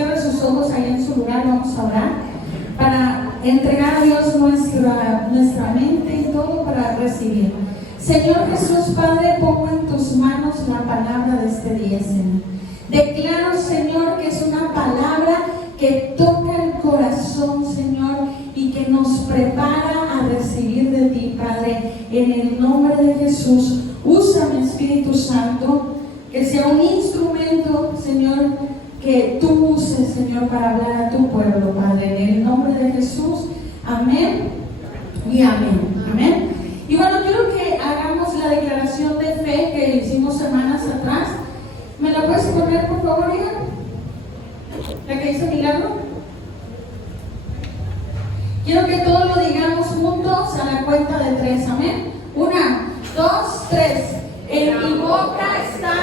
cierre sus ojos ahí en su lugar. Vamos a orar para entregar a Dios nuestra mente y todo para recibir. Señor Jesús, Padre, pongo en tus manos la palabra de este día, Señor. Declaro, Señor, que es una palabra que toca el corazón, Señor, y que nos prepara a recibir de ti, Padre, en el nombre de Jesús. Úsame, Espíritu Santo, que sea un instrumento, Señor, que tú uses, Señor, para hablar a tu pueblo, Padre, en el nombre de Jesús. Amén y amén. Amén. Y bueno, quiero que hagamos la declaración de fe que hicimos semanas atrás. ¿Me la puedes poner, por favor, hija? La que hizo milagro. Quiero que todos lo digamos juntos a la cuenta de 3. Amén. 1, 2, 3. En mi boca está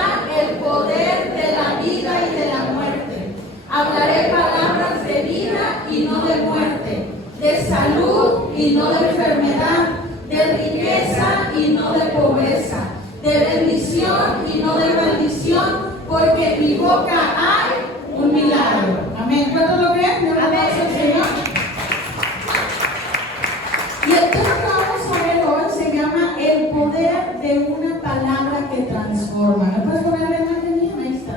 el poder de la vida y de la muerte. Hablaré palabras de vida y no de muerte, de salud y no de enfermedad, de riqueza y no de pobreza, de bendición y no de maldición, porque en mi boca hay un milagro. Amén. ¿Cuántos lo creen? Amén, Señor. Y el tema que vamos a ver hoy se llama el poder de una palabra que transforma. ¿Me puedes poner la imagen mía? Ahí está.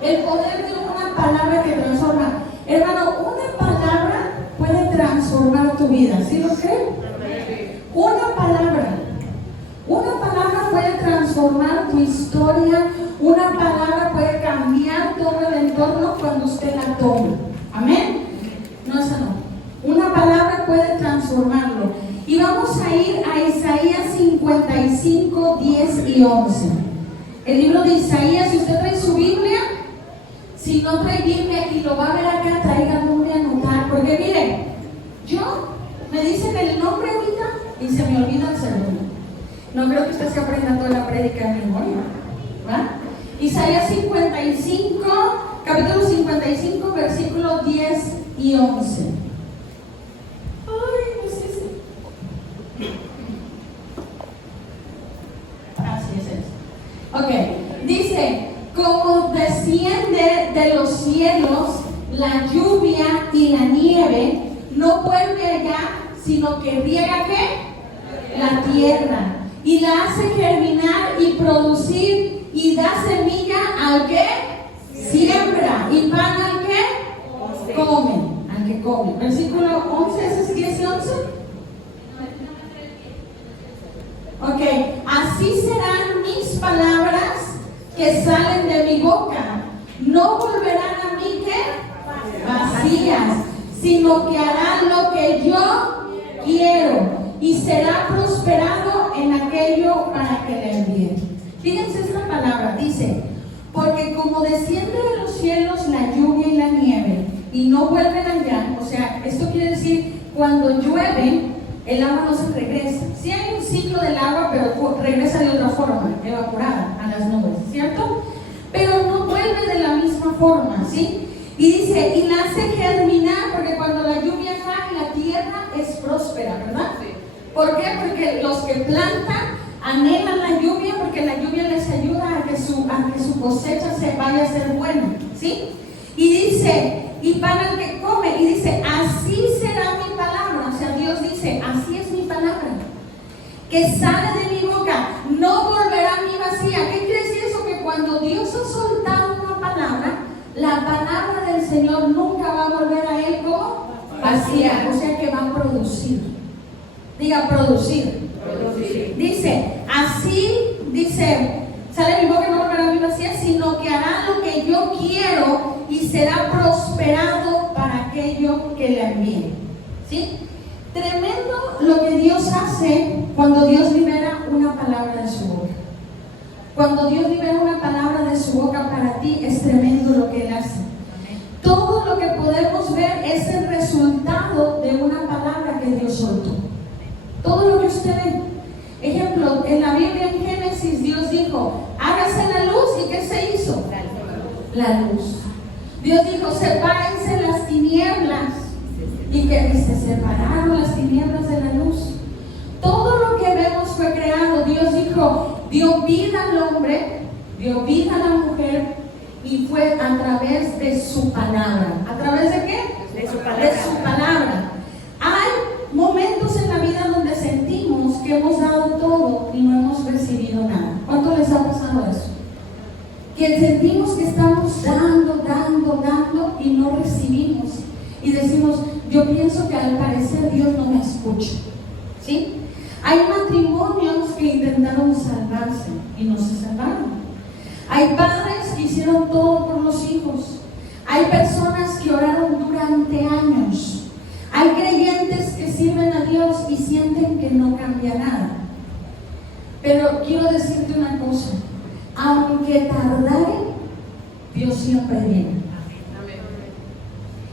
El poder de una palabra que transforma. Hermano, una palabra puede transformar tu vida. ¿Sí lo creen? Una palabra puede transformar tu historia. Una palabra puede cambiar todo el entorno cuando usted la toma. Amén. No, esa no. Una palabra puede transformarlo. Y vamos a ir a Isaías 55, 10 y 11. El libro de Isaías, si usted trae su Biblia, si no trae Biblia y lo va a ver acá, traiga donde anotar. Porque miren, me dicen el nombre ahorita y se me olvida el segundo. No creo que usted se aprenda toda la prédica de memoria, ¿va? Isaías 55, capítulo 55, versículos 10 y 11. Ay, no sé si... Así es eso. Ok, dice, como desciende de los cielos la lluvia y la nieve, no vuelve allá, sino que riega ¿qué? La tierra, y la hace germinar y producir, y da semilla al que siembra, y pan al que come. Versículo 11, ¿ese es 10 y 11? Ok, así serán mis palabras que salen de mi boca. No volverán a mí ¿qué? Vacías, sino que harán lo que yo quiero, y será prosperado en aquello para que le envíe. Fíjense esta palabra, dice, porque como desciende de los cielos la lluvia y la nieve, y no vuelven allá, o sea, esto quiere decir, cuando llueve, el agua no se regresa. Sí hay un ciclo del agua, pero regresa de otra forma, evaporada a las nubes, ¿cierto? Pero no vuelve de la misma forma, ¿sí? Y dice, y la hace germinar, porque cuando la lluvia cae, la tierra es próspera, ¿verdad? ¿Por qué? Porque los que plantan anhelan la lluvia, porque la lluvia les ayuda a que su cosecha se vaya a ser buena, ¿sí? Y dice, y para el que come, y dice, así será mi palabra. O sea, Dios dice, así es mi palabra, que sale de mi boca, no volverá a mí vacía. ¿Qué quiere decir eso? Que cuando Dios ha soltado una palabra, la palabra del Señor nunca va a volver a Él como vacía. O sea que va a producir. Diga, producir. Dice, así, dice, sale de mi boca, no volverá a mí vacía, sino que hará lo que yo quiero y será prosperado para aquello que le envíe. ¿Sí? Tremendo lo que Dios hace cuando Dios libera una palabra de su boca. Cuando Dios libera una palabra de su boca para ti, es tremendo lo que Él hace. Todo lo que podemos ver es el resultado de una palabra que Dios soltó. Todo lo que usted ve. Ejemplo, en la Biblia en Génesis Dios dijo, hágase la luz, ¿y qué se hizo? La luz. Dios dijo, sepárense las tinieblas, y que se separaron las tinieblas de la luz. Todo lo que vemos fue creado. Dios dijo, dio vida al hombre, dio vida a la mujer, y fue a través de su palabra. ¿A través de qué? De su palabra. De su palabra. Hay momentos en la vida donde sentimos que hemos dado todo y no hemos recibido nada. ¿Cuánto les ha pasado eso? Que sentimos que estamos dando y no recibimos. Y decimos, yo pienso que al parecer Dios no me escucha. ¿Sí? Hay matrimonios que intentaron salvarse y no se salvaron. Hay padres que hicieron todo por los hijos. Hay personas que oraron durante años. Hay creyentes que sirven a Dios y sienten que no cambia nada. Pero quiero decirte una cosa, aunque tardare, Dios siempre viene.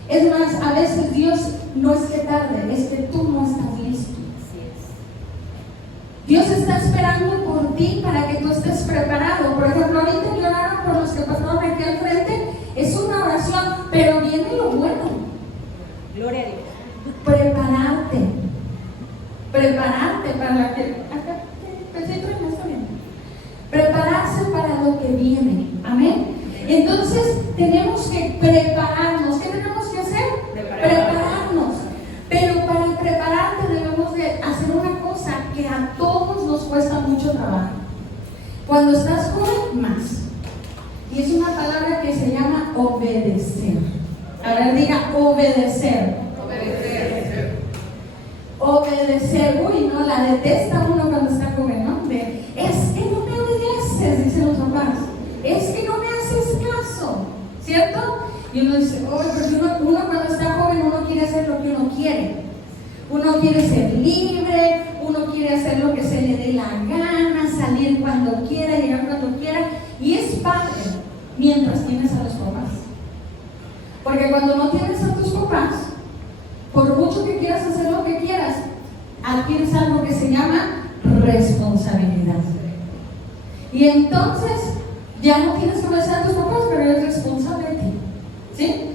Es más, a veces Dios no es que tarde, es que tú no estás listo. Dios está esperando por ti para que tú estés preparado. Por ejemplo, ahorita que oraron por los que pasaron aquí al frente, es una oración, pero viene lo bueno. Gloria a Dios. Prepararte para la que... Prepararse para lo que viene. Amén. Entonces tenemos que prepararnos. ¿Qué tenemos que hacer? Prepararnos. Pero para prepararte debemos de hacer una cosa que a todos nos cuesta mucho trabajo. Cuando estás joven, más. Y es una palabra que se llama obedecer. A ver, diga obedecer. Obedecer. Uy, no, la detesta uno cuando está joven, ¿no? Es que no me obedeces, dicen los papás. Es que no me haces caso, ¿cierto? Y uno dice, oh, porque uno cuando está joven, uno quiere hacer lo que uno quiere. Uno quiere ser libre, uno quiere hacer lo que se le dé la gana, salir cuando quiera, llegar cuando quiera. Y es padre mientras tienes a los papás. Porque cuando no tienes a tus papás, por mucho que quieras hacer lo que quieras, adquieres algo que se llama responsabilidad. Y entonces ya no tienes que obedecer a tus papás, pero eres responsable de ti. ¿Sí?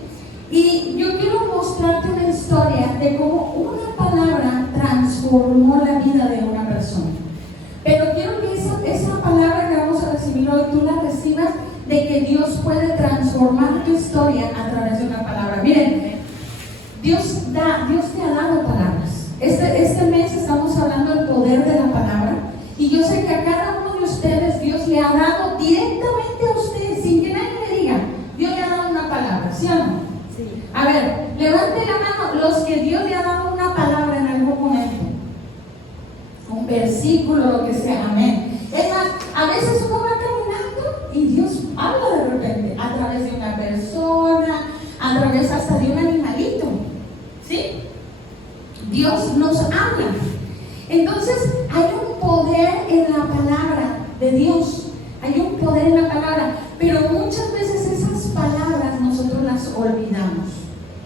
Y yo quiero mostrarte una historia de cómo una palabra transformó la vida de una persona. Pero quiero que esa palabra que vamos a recibir hoy, tú la recibas de que Dios puede transformar tu historia a través de una palabra. Miren, Dios te ha dado palabras. Este mes estamos hablando del poder de la palabra. Y yo sé que a cada uno de ustedes Dios le ha dado directamente a ustedes, sin que nadie le diga, Dios le ha dado una palabra, ¿sí o no? Sí. A ver, levante la mano los que Dios le ha dado una palabra en algún momento. Un versículo, lo que sea, amén. Es más, a veces uno va caminando y Dios habla de repente, a través de una persona, a través hasta de un animalito. ¿Sí? Dios nos habla. Entonces, hay un poder en la palabra de Dios. Hay un poder en la palabra. Pero muchas veces esas palabras nosotros las olvidamos.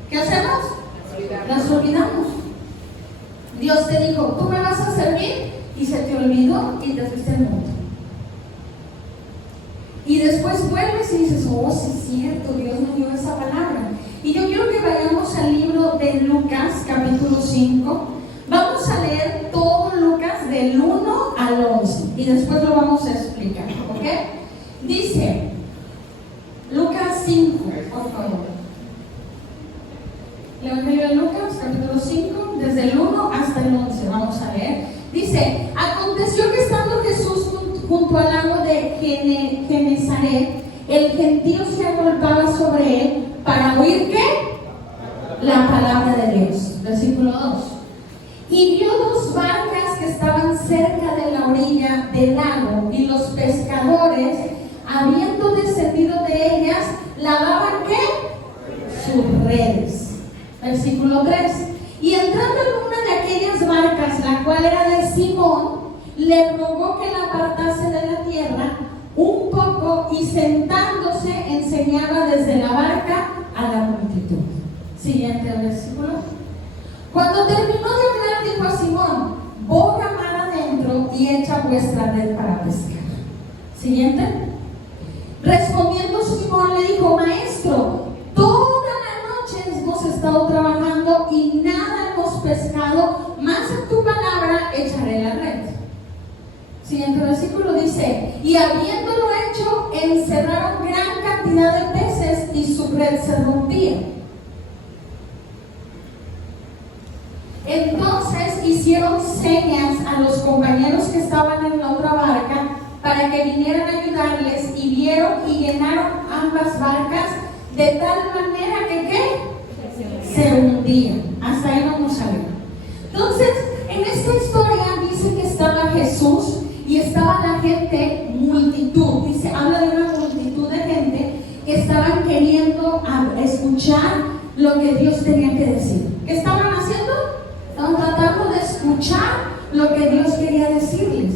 ¿Qué hacemos? Las olvidamos. Dios te dijo, tú me vas a servir, y se te olvidó y te fuiste al mundo. Y después vuelves y dices, oh, sí es cierto, Dios me dio esa palabra. Y yo quiero que vayamos al libro de Lucas, capítulo 5. Vamos a leer todo Lucas del 1 al 11 y después lo vamos a explicar, ¿ok? Dice, Lucas 5, por favor. El Evangelio de Lucas, capítulo 5, desde el 1 hasta el 11, vamos a leer. Dice, aconteció que estando Jesús junto al lago de Genezaret, el gentío se agolpaba sobre él para oír ¿qué? La palabra de Dios. Versículo 2. Y vio dos barcas que estaban cerca de la orilla del lago, y los pescadores, habiendo descendido de ellas, lavaban ¿qué? Sus redes. Versículo 3. Y entrando en una de aquellas barcas, la cual era de Simón, le rogó que la apartase de la tierra un poco, y sentándose enseñaba desde la barca a la multitud. Siguiente versículo. Cuando terminó de hablar, dijo a Simón, boga mar adentro y echa vuestra red para pescar. Siguiente. Respondiendo Simón le dijo, maestro, toda la noche hemos estado trabajando y nada hemos pescado, mas a tu palabra echaré la red. Siguiente versículo dice, y habiéndolo hecho, encerraron gran cantidad cantidad de peces y su red se rompía. Entonces hicieron señas a los compañeros que estaban en la otra barca para que vinieran a ayudarles, y vieron y llenaron ambas barcas de tal manera que ¿qué? Se hundían. Hasta ahí vamos a ver. Entonces, en esta historia dice que estaba Jesús y estaba la gente, multitud. Dice, habla de una multitud de gente que estaban queriendo escuchar lo que Dios tenía que decir. ¿Qué estaban haciendo? Estaban tratando de escuchar lo que Dios quería decirles.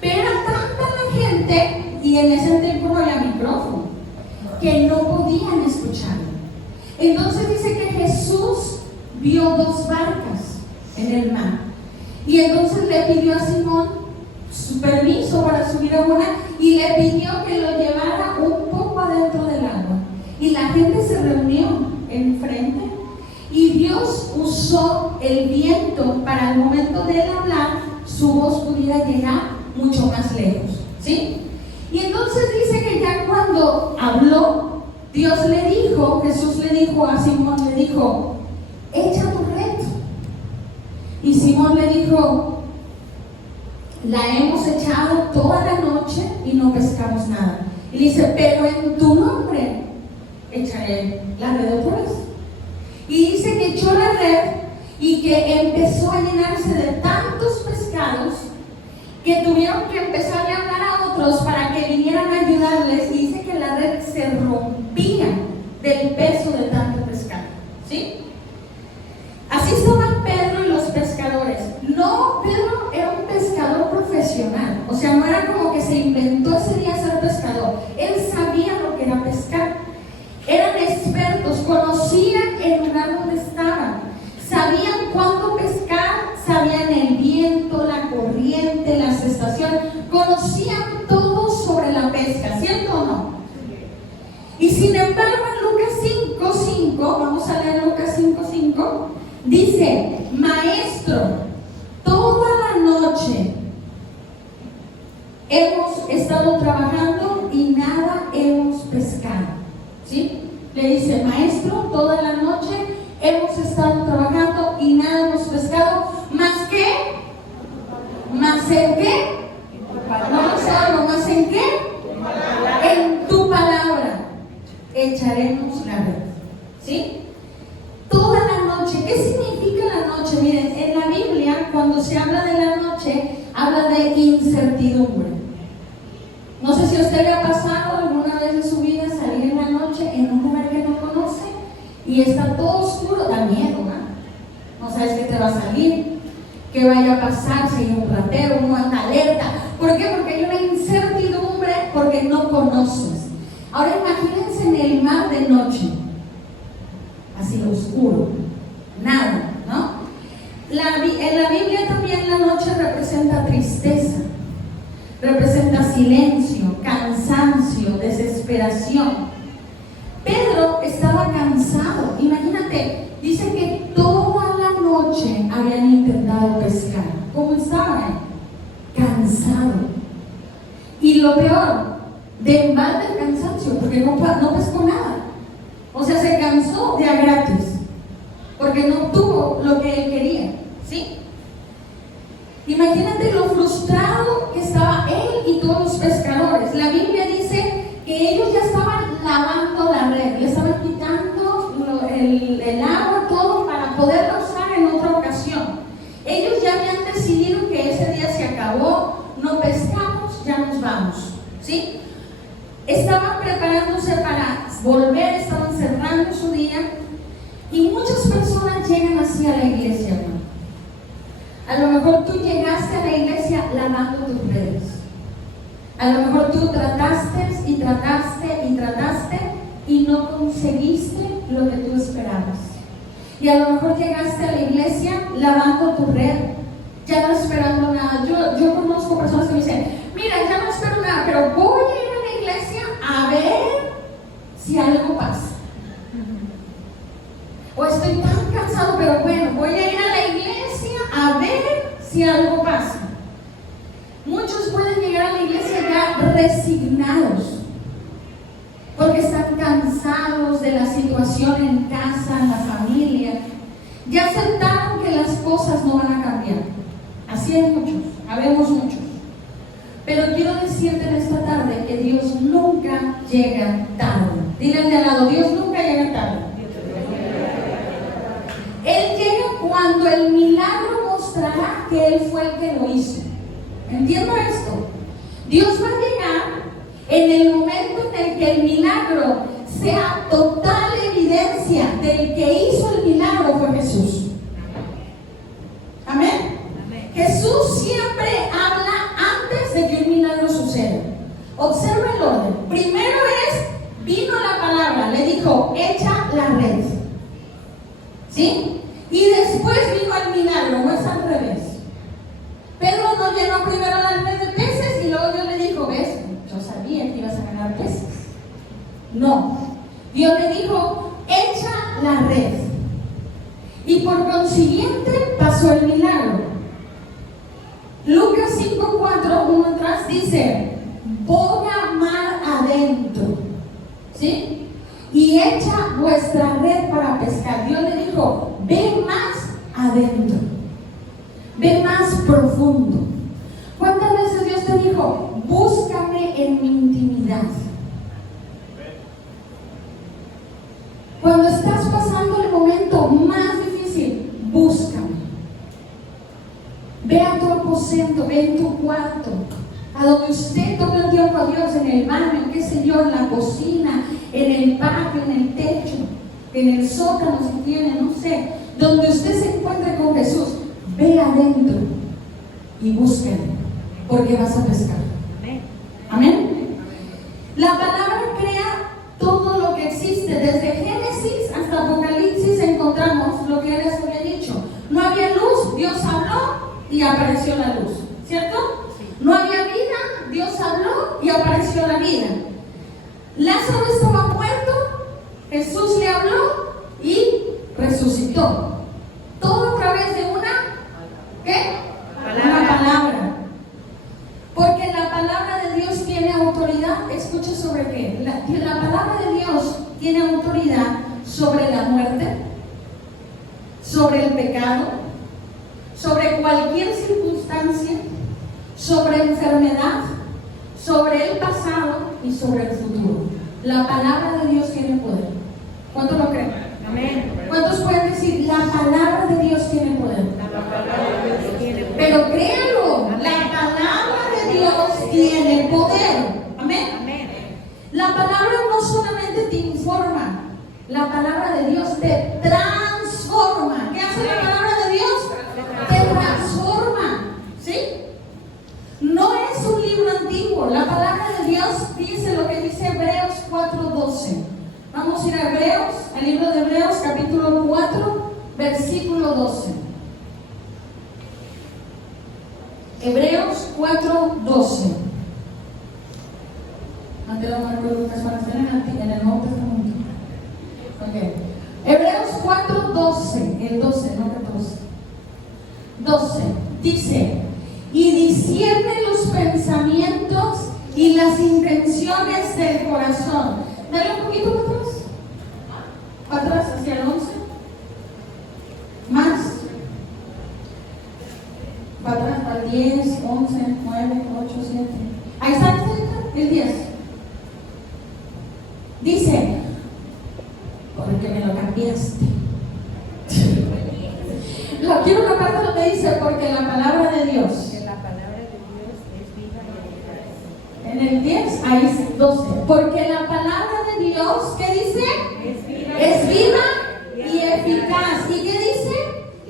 Pero era tanta la gente, y en ese tiempo no había micrófono, que no podían escucharlo. Entonces dice que Jesús vio dos barcas en el mar, y entonces le pidió a Simón su permiso para subir a una, y le pidió que lo llevara un poco adentro del agua. Y la gente se reunió enfrente, y Dios usó el viento para el momento de él hablar, su voz pudiera llegar mucho más lejos, ¿sí? Y entonces dice que ya cuando habló, Dios le dijo, Jesús le dijo a Simón, le dijo, echa tu red. Y Simón le dijo, la hemos echado toda la noche y no pescamos nada. Y dice, pero en tu nombre echaré la red otra vez. Y dice que echó la red y que empezó a llenarse de tantos pescados que tuvieron que empezarle a hablar a otros para que vinieran a ayudarles, y dice que la red se rompía del peso de tanto pescado, ¿sí? Así estaban Pedro y los pescadores. No, Pedro era un pescador profesional, o sea, no era como que se inventó ese día ser pescador. Él sabía lo que era pescar. Eran expertos, conocían el lugar donde estaban, sabían cuándo pescar, sabían el viento, la corriente, las estaciones, conocían todo sobre la pesca, ¿cierto o no? Y sin embargo, en Lucas 5:5, vamos a leer Lucas 5:5, dice, maestro, toda la noche hemos estado trabajando y nada hemos pescado. ¿Sí? Le dice, maestro, toda la noche hemos estado trabajando y nada hemos pescado, ¿más qué? ¿Más en qué? No lo sabemos, ¿más en qué? En tu palabra echaremos la red. ¿Sí? Toda la noche. ¿Qué significa la noche? Miren, en la Biblia, cuando se habla de la noche, habla de incertidumbre. No sé si a usted le ha pasado alguna vez en su vida salir en la noche en un lugar que no conoce y está todo oscuro, da miedo, ¿no? No sabes qué te va a salir, qué vaya a pasar, si hay un ratero, uno anda alerta. ¿Por qué? Porque hay una incertidumbre, porque no conoces. Ahora imagínense en el mar de noche, así oscuro, nada, ¿no? En la Biblia también la noche representa tristeza. Representa silencio, cansancio, desesperación. Pedro estaba cansado. Imagínate, dice que toda la noche habían intentado pescar. ¿Cómo estaba? Cansado. Y lo peor, de mal del cansancio, porque no pescó nada. O sea, se cansó de a gratis, porque no obtuvo lo que él quería, ¿sí? Imagínate lo frustrado que estaba él y todos los pescadores. La Biblia dice que ellos ya estaban lavando la red, le estaban quitando el agua, todo para poderla usar en otra ocasión. Ellos ya habían decidido que ese día se acabó, no pescamos, ya nos vamos, ¿sí? Estaban preparándose para volver, estaban cerrando su día, y muchas personas llegan así a la iglesia, hermano. A lo mejor tú llegaste a la iglesia lavando tus redes. A lo mejor tú trataste y trataste y trataste y no conseguiste lo que tú esperabas. Y a lo mejor llegaste a la iglesia lavando tu red, ya no esperando nada. Yo conozco personas que me dicen, mira, ya no espero nada, pero voy a ir a la iglesia a ver si algo pasa. O estoy tan cansado, pero bueno, voy a ir a la iglesia a ver si algo pasa. Muchos pueden llegar a la iglesia ya resignados, porque están cansados de la situación en casa, en la familia. Ya aceptaron que las cosas no van a cambiar. Así hay muchos, habemos muchos. Pero quiero decirte en esta tarde que Dios nunca llega tarde. Dile al de al lado, Dios nunca llega tarde. Él llega cuando el milagro mostrará que Él fue el que lo hizo. ¿Entiendo esto? Dios va a llegar en el momento en el que el milagro sea total evidencia del que hizo el milagro fue Jesús. Amén. Jesús siempre habla antes de que un milagro suceda. Observa el orden. Primero vino la palabra, le dijo, echa la red. ¿Sí? Y después vino el milagro, no es al revés. Pedro no llenó primero la red de peces y luego Dios le dijo, ves, yo sabía que ibas a ganar peces. No, Dios le dijo, echa la red. Y por consiguiente pasó el milagro. Lucas 5:4, uno atrás dice, boga mar adentro, ¿sí? Y echa vuestra red para pescar. Dios le dijo, ve más adentro, ve más profundo. ¿Cuántas veces Dios te dijo, búscame en mi intimidad? Cuando estás pasando el momento más difícil, búscame. Ve a tu aposento, ve en tu cuarto, a donde usted tome el tiempo a Dios, en el baño, qué sé yo, en la cocina, en el patio, en el techo, en el sótano si tiene, no sé, donde usted se encuentre con Jesús, ve adentro y búsquelo, porque vas a pescar. Amén. La palabra crea todo lo que existe, desde Génesis hasta Apocalipsis encontramos lo que él les había dicho. No había luz, Dios habló y apareció la luz, ¿cierto? No había vida, Dios habló y apareció la vida. Lázaro estaba muerto, Jesús le habló y resucitó. Todo a través de una palabra. Porque la palabra de Dios tiene autoridad. Escucha sobre qué. La palabra de Dios tiene autoridad sobre la muerte, sobre el pecado, sobre cualquier circunstancia, sobre enfermedad, sobre el pasado y sobre el futuro. La palabra de Dios tiene poder. ¿Cuántos lo creen? Amén. ¿Cuántos pueden decir, la palabra de Dios tiene poder? La palabra de Dios tiene poder. Pero créanlo, la palabra de Dios tiene poder. Amén. Amén. La palabra no solamente te informa, la palabra de Dios te transforma. ¿Qué hace la palabra de Dios? Te transforma. ¿Sí? No es un libro antiguo. La palabra de Dios dice lo que dice Hebreos 4:12. Vamos a ir a Hebreos, al libro de Hebreos, capítulo 4, versículo 12. Hebreos 4:12. Mateo, Marcos, Lucas, Juan, en el Nuevo Testamento. Okay. Hebreos 4:12, el 12, no 14. 12, dice, y discierne los pensamientos y las intenciones del corazón. Dale un poquito para atrás, hacia el 11. Más. Para atrás, para el 10, 11, 9, 8, 7. Ahí está, el 10. Dice, porque me lo cambiaste. Quiero una parte donde dice, porque la palabra de Dios. Que la palabra de Dios es viva y eficaz. En el 10, ahí es 12. Porque la palabra de Dios, ¿qué dice? Es viva y eficaz. ¿Y qué dice?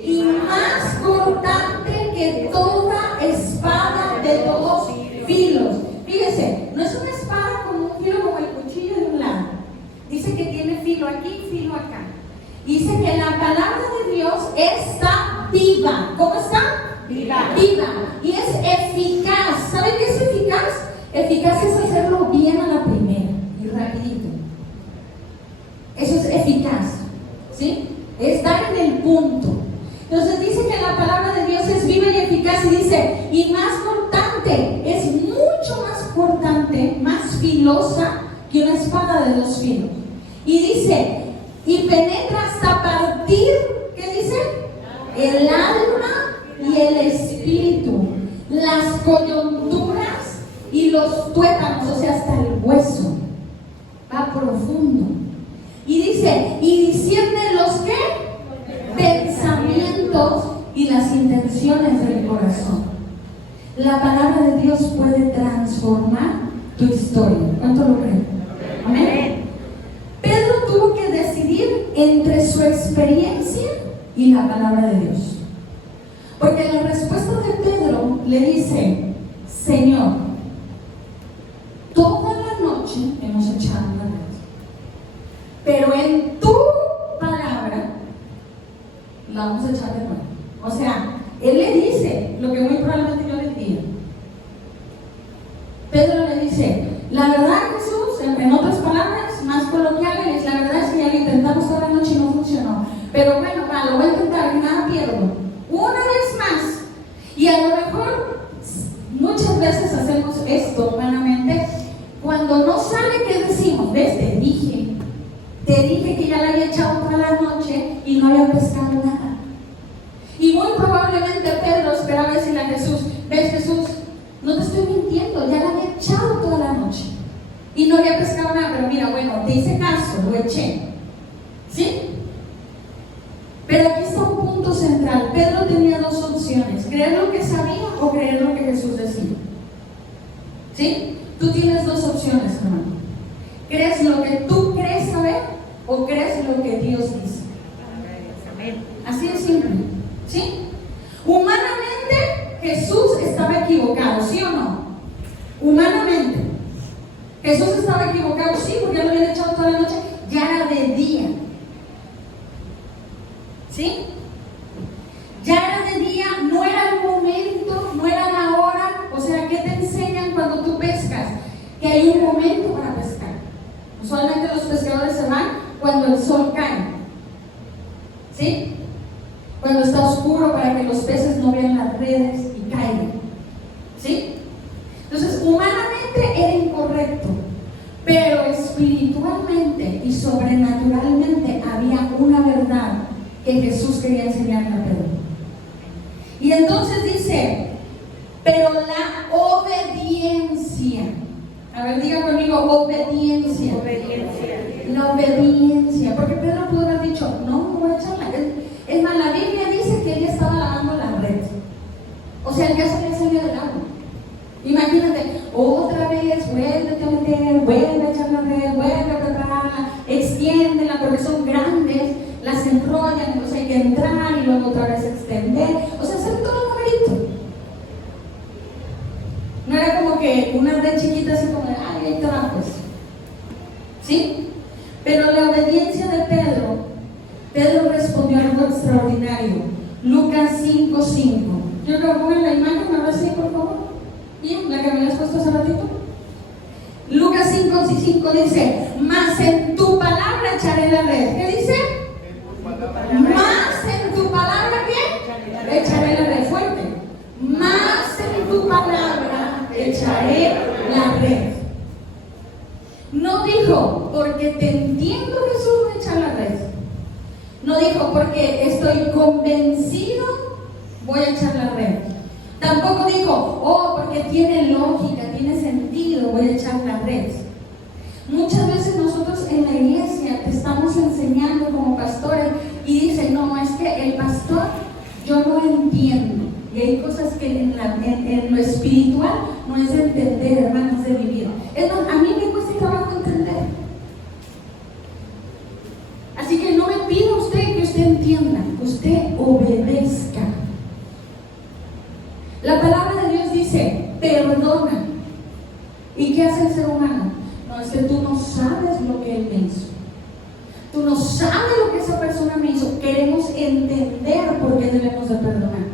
Y más cortante que toda espada de dos filos. Fíjese, no es una espada como un filo como el cuchillo de un lado. Dice que tiene filo aquí, filo acá. Dice que la palabra de Dios está viva. ¿Cómo está? Viva. Viva. Y es eficaz. ¿Saben qué es eficaz? Eficaz es hacerlo bien a la primera y rapidito. Eso es eficaz. ¿Sí? Es dar en el punto. Entonces dice que la palabra de Dios es viva y eficaz y dice, y más cortante, es mucho más cortante, más filosa que una espada de dos filos. Y dice, y penetra hasta partir, ¿qué dice? El alma y el espíritu, las coyunturas y los tuétanos, o sea, hasta el hueso. Va profundo. Y dice, y discierne los ¿qué? Pensamientos y las intenciones del corazón. La palabra de Dios puede transformar tu historia. ¿Cuánto lo creen? Amén. Pedro tuvo que decidir entre su experiencia y la palabra de Dios. Porque la respuesta de Pedro le dice, Señor, toda la noche hemos echado la red, pero en tu palabra la vamos a echar de nuevo. O sea, él le dice lo que muy probablemente yo le diría. Pedro le dice, la verdad, Jesús, en otras palabras más coloquiales, la verdad es que ya lo intentamos toda la noche y no funcionó. Pero bueno, lo voy a intentar y nada pierdo. Una vez más. Y a lo mejor muchas veces hacemos esto humanamente. Cuando no sale, ¿qué decimos? ¿Ves? Te dije que ya la había echado toda la noche y no había pescado nada. Y muy probablemente Pedro esperaba decirle a Jesús, ¿ves, Jesús? No te estoy mintiendo, ya la había echado toda la noche y no había pescado nada, pero mira, bueno, te hice caso, lo eché. ¿Sí? Pero aquí está un punto central. Pedro tenía dos opciones: creer lo que sabía o creer lo que Jesús decía. ¿Sí? Tú tienes dos opciones, hermano. ¿Crees lo que tú crees saber o crees lo que Dios dice? Así de simple. ¿Sí? Humanamente, Jesús estaba equivocado, ¿sí o no? Humanamente. Jesús estaba equivocado, sí, porque lo habían echado toda la noche, ya era de día. ¿Sí? Ya era de día, no era el momento, no era la hora. O sea, ¿qué te enseñan cuando tú pescas? Que hay un momento para pescar. Usualmente los pescadores se van cuando el sol cae. ¿Sí? Cuando está oscuro, para que los peces no vean las redes y caigan. ¿Sí? Entonces, humanamente era incorrecto, pero espiritualmente y sobrenaturalmente había una verdad que Jesús quería enseñarle a Pedro. Y entonces dice, pero la obediencia. A ver, diga conmigo, obediencia. La obediencia. Porque Pedro pudo haber dicho, no voy a echarla. Es más, la Biblia dice que él ya estaba lavando la red. O sea, ya se le salió del agua. Imagínate, otra vez, vuélvete a meter, vuelve a echar la red, vuelve a prepararla, extiéndela porque son grandes, las enrollan, entonces hay que entrar y luego otra vez extender. O sea, hacer todo el numerito. No era como que una red chiquita así como de, ay, ahí te va pues. ¿Sí? Pero la obediencia de Pedro respondió algo extraordinario. Lucas 5:5. Yo creo que pongan la imagen, ahora sí, por favor. Bien, la que me habías puesto hace ratito. Lucas 5:5 dice, mas en tu palabra echaré la red. ¿Qué dice? Más en tu palabra, ¿qué? Echaré la red. Fuerte. Más en tu palabra echaré la red. No dijo, porque te entiendo, Jesús, voy a echar la red. No dijo, porque estoy convencido, voy a echar la red. Tampoco dijo, oh, porque tiene lógica, tiene sentido, voy a echar la red. Muchas veces nosotros en la iglesia te estamos enseñando como pastores y dicen, no, es que el pastor, yo no entiendo. Y hay cosas que en lo espiritual no es de entender, hermanos, de vivir. Es más, a mí me cuesta trabajo entender. Así que no me pida usted que usted entienda, usted obedezca. La palabra de Dios dice, perdona. ¿Y qué hace el ser humano? No, es que tú no sabes lo que él me hizo. Tú no sabes lo que esa persona me hizo. Queremos entender por qué debemos de perdonar.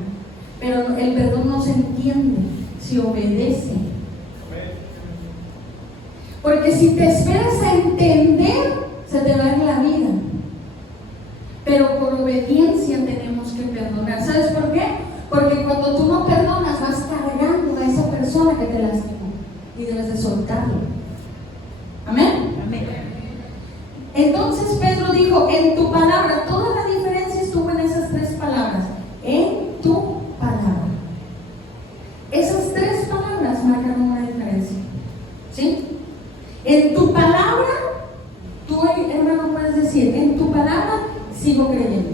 Pero el perdón no se entiende si obedece. Porque si te esperas a entender, se te va a ir la vida. Pero por obediencia tenemos que perdonar. ¿Sabes por qué? Porque cuando tú no perdonas, vas cargando a esa persona que te lastimó y debes de soltarlo. ¿Amén? Amén. Entonces Pedro dijo, en tu palabra, toda la diferencia estuvo en esas tres palabras, en tu palabra. Esas tres palabras marcan una diferencia, ¿sí? En tu palabra, tú, hermano, puedes decir, en tu palabra sigo creyendo.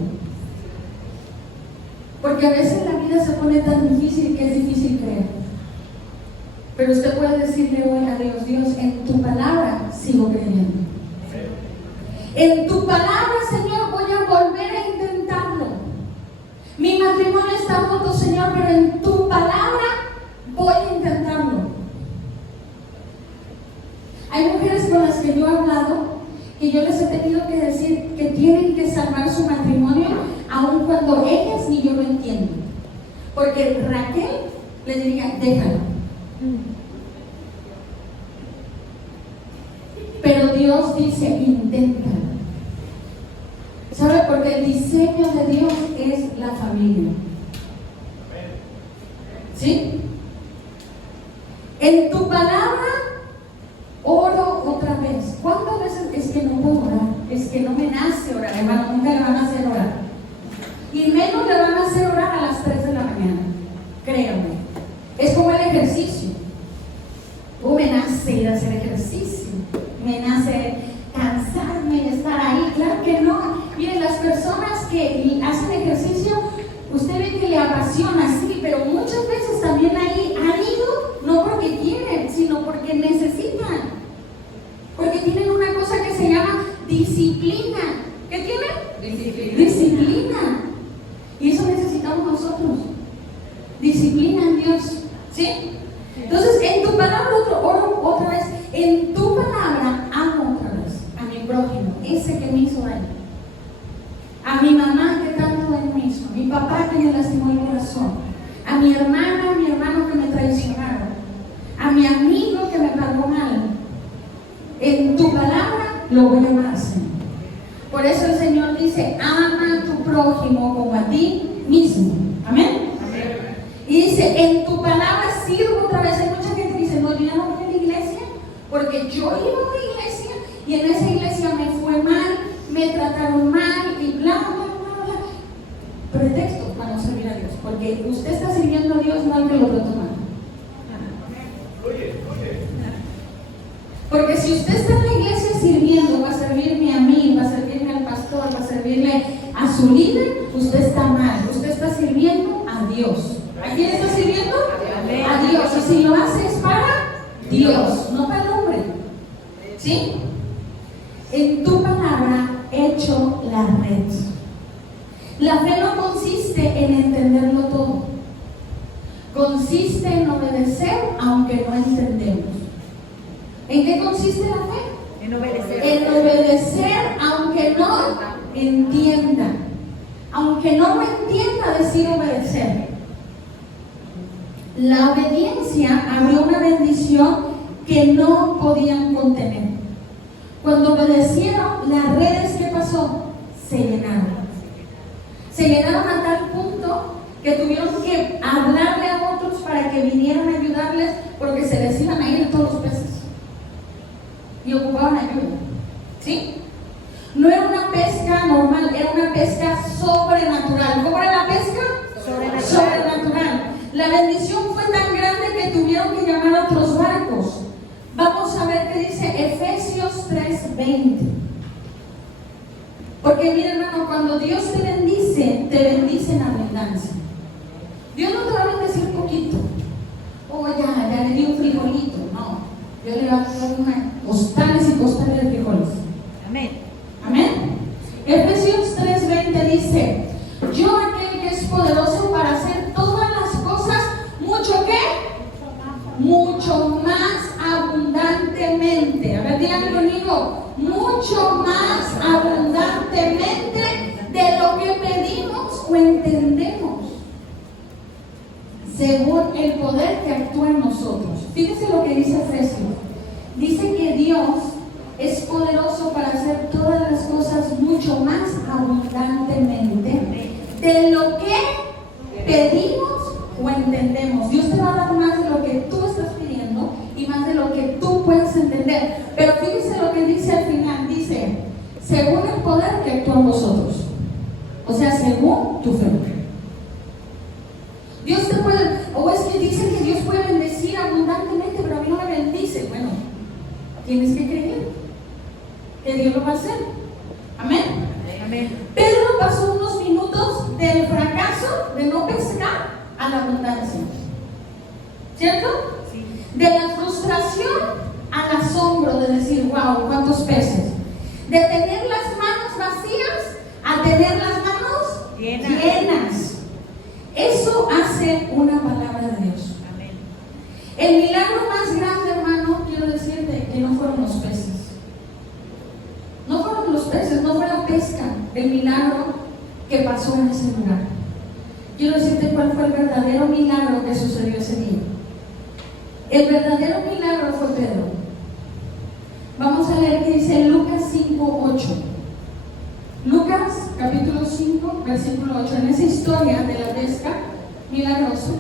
Porque a veces la vida se pone tan difícil que es difícil creer. Pero usted puede decirle hoy a Dios, Dios, en tu palabra sigo creyendo. En tu palabra, Señor, voy a volver a intentarlo. Mi matrimonio está roto, Señor, pero en tu palabra voy a intentarlo. Hay mujeres con las que yo he hablado que yo les he tenido que decir que tienen que salvar su matrimonio, aun cuando ellas ni yo lo entiendo. Porque Raquel le diría, déjalo. Pero Dios dice, inténtalo. ¿Sabe? Porque el diseño de Dios es la familia. ¿Sí? En tu palabra oro otra vez. ¿Cuántas veces? Es que no puedo orar, es que no me nace orar, hermano, nunca le van a hacer orar. Y menos le van a hacer orar a las 3 de la mañana. Créanme. Es como el ejercicio. Me nace ir a hacer ejercicio, me nace cansarme de estar ahí. Claro que no. Miren, las personas que hacen ejercicio, usted ve que le apasiona, sí, pero muchas veces también ahí han ido no porque quieren, sino porque necesitan. Porque tienen una cosa que se llama disciplina. ¿Qué tienen? Disciplina. Y eso necesitamos nosotros. Disciplina en Dios. ¿Sí? Entonces, en tu palabra oro otra vez. En tu palabra amo otra vez a mi prójimo, ese que me hizo daño. A mi mamá que tanto daño me hizo. A mi papá que me lastimó el corazón. A mi hermana, a mi hermano que me traicionaron. A mi amigo que me pagó mal. En tu palabra lo voy a amar, Señor. Por eso el Señor dice, ama a tu prójimo como a ti mismo. Amén. Amén. Y dice, en tu palabra sirvo otra vez. Hay mucha gente que dice, no, yo ya no voy a la iglesia porque yo iba a una iglesia y en esa iglesia me fue mal, me trataron mal y bla, bla, bla, bla. Pretexto para no servir a Dios, porque usted está sirviendo a Dios, no al que lo trató mal. Porque si usted está en la iglesia sirviendo, va a servirme a mí, va a servirme al pastor, va a servirle a su líder, usted está mal. Usted está sirviendo a Dios. ¿A quién está sirviendo? A Dios. Y si lo hace es para Dios, no para el hombre. ¿Sí? En tu palabra echo la red. La fe no consiste en entenderlo todo. Consiste en obedecer aunque no entendemos. ¿En qué consiste la fe? En obedecer. En obedecer aunque no entienda. Aunque no lo entienda, decir obedecer. La obediencia abrió una bendición que no podían contener. Cuando obedecieron, las redes, ¿qué pasó? Se llenaron. Se llenaron a tal punto que tuvieron que hablarle a otros para que vinieran a ayudarles porque se les iban a ir todos los peces. Y ocupaban ayuda. ¿Sí? No era una pesca normal, era una pesca sobrenatural. ¿Cómo era la pesca? Sobrenatural. La bendición fue tan grande que tuvieron que llamar a otros barcos. Vamos a ver qué dice Efesios 3:20. Porque mira, hermano, cuando Dios te bendice en abundancia. Dios no te va a bendecir poquito. Oh, ya le di un frijolito. No, Dios le va a dar una costales y costales de frijoles. Amén. Amén. Efesios 3:20 dice, yo aquel que es poderoso para hacer todas las cosas, ¿mucho qué? Mucho más abundantemente. A ver, díganme conmigo, mucho más abundantemente de lo que pedimos o entendemos, según el poder que actúa en nosotros. Fíjense lo que dice Efesios. Dice que Dios es poderoso para hacer todas las cosas mucho más abundantemente de lo que pedimos o entendemos. Dios te va a dar más de lo que tú estás pidiendo y más de lo que tú puedes entender. Pero fíjense lo que dice al final. Dice, según tu fe. Dios te puede, o es que dicen que Dios puede bendecir abundantemente, pero a mí no me bendice. Bueno, tienes que creer que Dios lo va a hacer. Amén. Amén. Pedro pasó unos minutos del fracaso de no pescar a la abundancia. ¿Cierto? Sí. De la frustración al asombro de decir, wow, ¿cuántos peces? De tener las manos vacías a tener las manos llenas. Eso hace una palabra de Dios. Amén. El milagro más grande, hermano, quiero decirte que no fueron los peces. No fueron los peces, no fue la pesca, el milagro que pasó en ese lugar. Quiero decirte cuál fue el verdadero milagro que sucedió ese día. El verdadero milagro fue Pedro. Vamos a leer que dice Lucas 5:8. Lucas capítulo 5, versículo 8. En esa historia de la pesca milagrosa,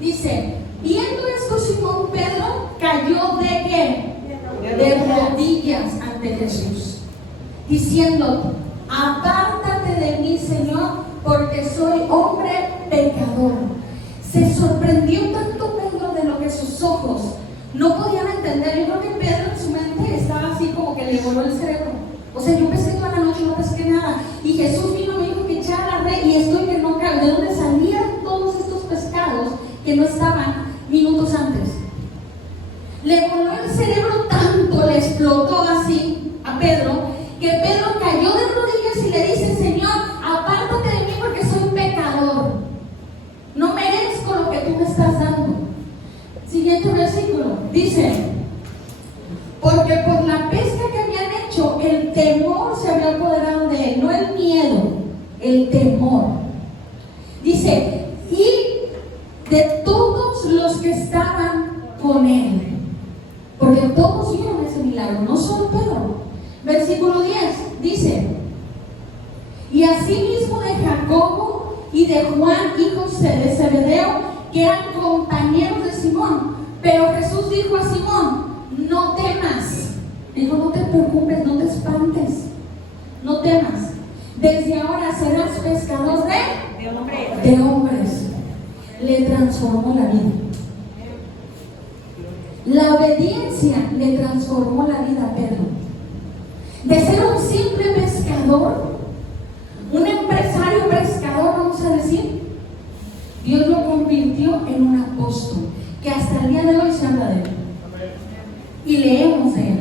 dice: viendo esto, Simón Pedro cayó ¿de qué? De rodillas ante Jesús, diciendo: apártate de mí, Señor, porque soy hombre pecador. Se sorprendió tanto Pedro de lo que sus ojos no podían entender. Yo creo que Pedro en su mente estaba así como que le voló el cerebro. O sea, yo pesqué toda la noche, no pesqué nada. Y Jesús vino y me dijo que echara la red y estoy que no cabe. ¿De dónde salían todos estos pescados que no estaban minutos antes? Le voló el cerebro tanto, le explotó así a Pedro, que Pedro cayó de rodillas y le dice: Señor, apártate de mí porque soy pecador. No merezco lo que tú me estás dando. Siguiente versículo, dice: porque por la pesca que habían hecho, el temor se había apoderado de él, no el miedo, el temor. Dice: y de todos los que estaban con él, porque todos vieron ese milagro, no solo Pedro. Versículo 10 dice: y asimismo de Jacobo y de Juan, hijos de Zebedeo, que eran compañeros de Simón. Pero Jesús dijo a Simón: no temas. Dijo: no te preocupes, no te espantes, no temas. Desde ahora serás pescador de hombres. Le transformó la vida. La obediencia le transformó la vida a Pedro. De ser un simple pescador, un empresario pescador, vamos a decir, Dios lo convirtió en un apóstol, que hasta el día de hoy se habla de él. Y leemos de él.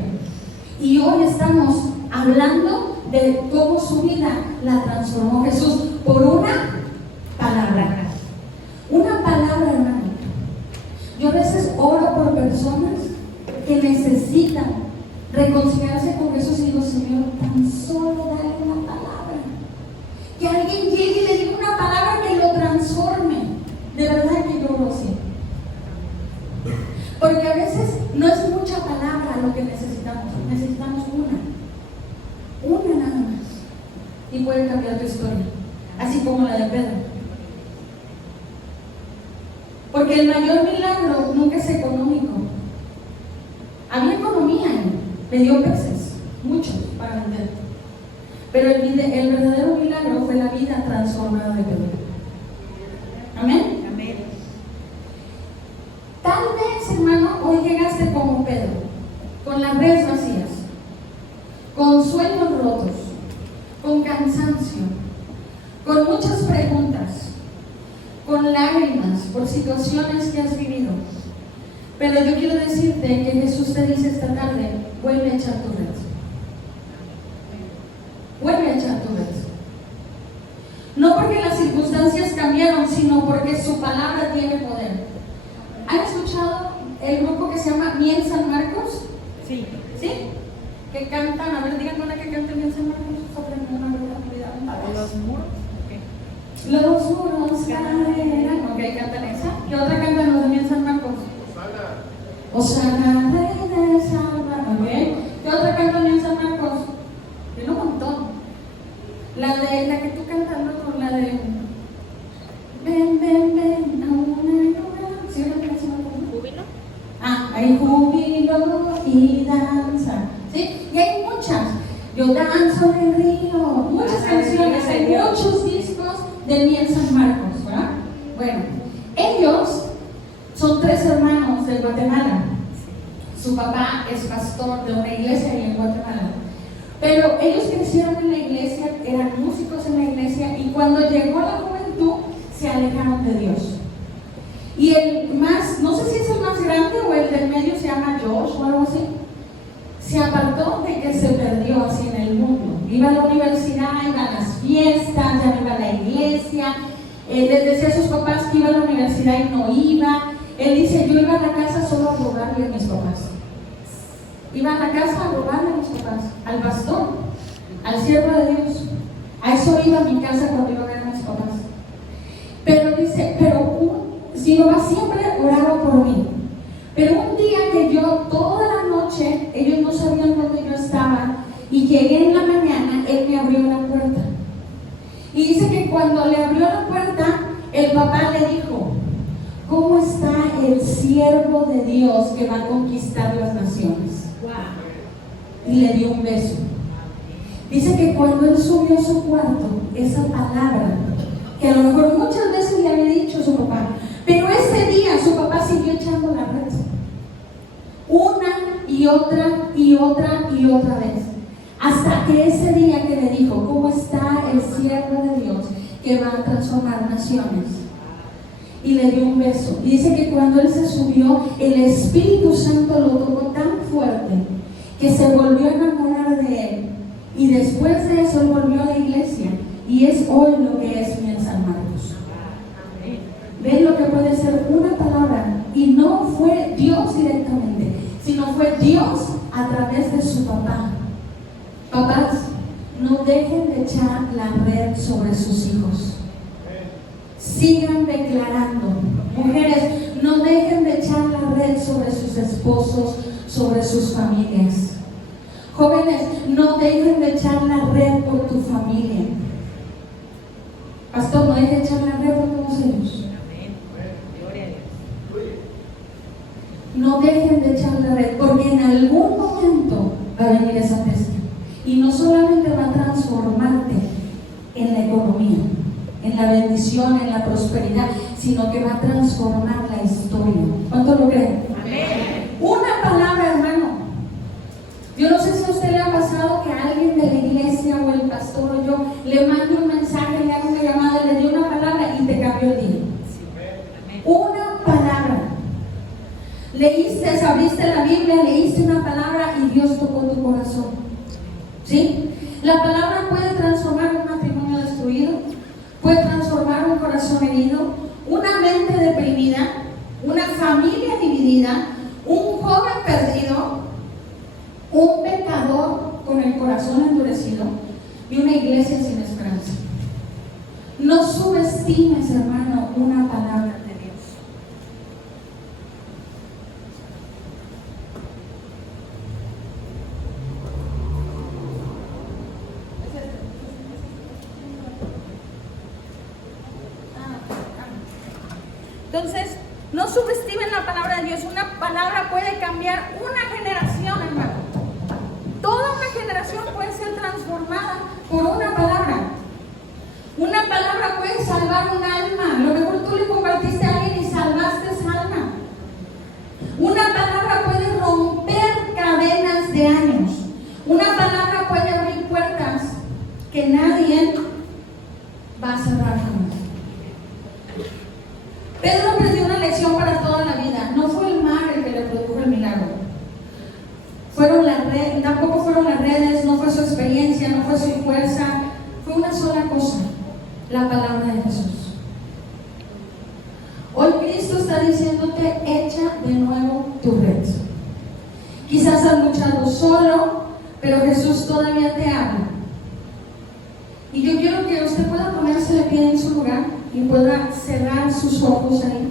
Y hoy estamos hablando de cómo su vida la transformó Jesús por una palabra. Una palabra, hermano. Yo a veces oro por personas que necesitan reconciliarse con Jesús y digo: Señor, tan solo dale una palabra. Que alguien llegue y le diga una palabra que lo transforme. De verdad que yo lo siento. Porque a veces no es mucha palabra lo que necesitamos una nada más. Y puede cambiar tu historia, así como la de Pedro. Porque el mayor milagro nunca es económico. Había economía ahí, le dio peces, muchos para vender. Pero el verdadero milagro fue la vida transformada de Pedro. Amén. Amén. Tal vez, hermano, hoy llegaste como Pedro, con las redes vacías, con sueños rotos, con cansancio, con muchas preguntas, con lágrimas por situaciones que has vivido. Pero yo quiero decirte que Jesús te dice esta tarde: vuelve a echar tu red. Vuelve a echar tu red. No porque las circunstancias cambiaron, sino porque su palabra tiene poder. ¿Han escuchado el grupo que se llama Miel San Marcos? Sí. ¿Sí? Que cantan, a ver, díganme una que cante Miel San Marcos. Soplen una verdad. Los muros. Los muros caerán. Ok, cantan esa. ¿Qué otra cantan los de Miel San Marcos? Osana, reina de Salva. Ok. ¿Qué otra cantan Miel San Marcos? Tiene un montón. La que tú cantas, ¿no? La de ven, ven, ven a una luna. ¿Sí una canción? ¿Júbilo? Hay júbilo y danza. ¿Sí? Y hay muchas. Yo danzo en el río. Muchas canciones, hay muchos discos de Miel San Marcos, ¿verdad? Bueno, ellos son 3 hermanos de Guatemala. Su papá es pastor de una iglesia ahí en Guatemala. Pero ellos crecieron en la iglesia, eran músicos en la iglesia, y cuando llegó la juventud se alejaron de Dios. Y el más, no sé si es el más grande o el del medio, se llama Josh o algo así, se apartó de que se perdió así en el mundo. Iba a la universidad, iba a las fiestas, ya no iba a la iglesia. Les decía a sus papás que iba a la universidad y no iba. Él dice, yo iba a la casa solo a robarle a mis papás. Iba a la casa a robarle a mis papás, al pastor, al siervo de Dios. A eso iba a mi casa cuando iba a ver a mis papás. Pero dice, si mi papá siempre oraba por mí. Pero un día que yo, toda la noche, ellos no sabían dónde yo estaba, y llegué en la mañana, él me abrió la puerta. Y dice que cuando le abrió la puerta, el papá le dijo, ¿cómo está el siervo de Dios que va a conquistar las naciones? Y le dio un beso. Dice que cuando él subió a su cuarto, esa palabra, que a lo mejor muchas veces le había dicho su papá, pero ese día su papá siguió echando la red. Una y otra y otra y otra vez. Hasta que ese día que le dijo, ¿cómo está el siervo de Dios que va a transformar naciones? Y le dio un beso. Y dice que cuando él se subió, el Espíritu Santo lo tocó tan fuerte que se volvió a enamorar de él. Y después de eso él volvió a la iglesia. Y es hoy lo que es Miel San Marcos. ¿Ven lo que puede ser una palabra? Y no fue Dios directamente, sino fue Dios a través de su papá. Papás, no dejen de echar la red sobre sus hijos. Sigan declarando. Mujeres, no dejen de echar la red sobre sus esposos, sobre sus familias. Jóvenes, no dejen de echar la red por tu familia. Pastor, no dejen de echar la red por todos ellos. No dejen de echar la red, porque en algún momento va a venir esa peste. Y no solamente va a transformarte en la economía, en la bendición, en la prosperidad, sino que va a transformar la historia. ¿Cuánto lo creen? Amén. Una palabra, hermano. Yo no sé si a usted le ha pasado que a alguien de la iglesia o el pastor o yo le mande un mensaje, le haga una llamada, le dio una palabra y te cambió el día. Una palabra. Leíste, abriste la Biblia, leíste una palabra y Dios tocó tu corazón. ¿Sí? La palabra puede transformar un matrimonio destruido, puede transformar un corazón herido, una mente deprimida, una familia dividida, un joven perdido, un pecador con el corazón endurecido y una iglesia sin esperanza. No subestimes, hermano, una palabra de Dios. Entonces, no subestimen la palabra de Dios. Una palabra puede cambiar una generación, hermano. Toda una generación puede ser transformada por una palabra. Una palabra puede salvar un alma. A lo mejor tú le compartiste a alguien y salvaste esa alma. Una palabra puede romper cadenas de años. Una palabra puede abrir puertas que nadie va a cerrar jamás. Pedro aprendió una lección para toda la vida. No fue el mar el que le produjo el milagro. Tampoco fueron las redes, no fue su experiencia, no fue su fuerza. Fue una sola cosa: la palabra de Jesús. Hoy Cristo está diciéndote: echa de nuevo tu red. Quizás has luchado solo, pero Jesús todavía te habla. Y yo quiero que usted pueda ponerse de pie en su lugar y pueda cerrar sus ojos ahí.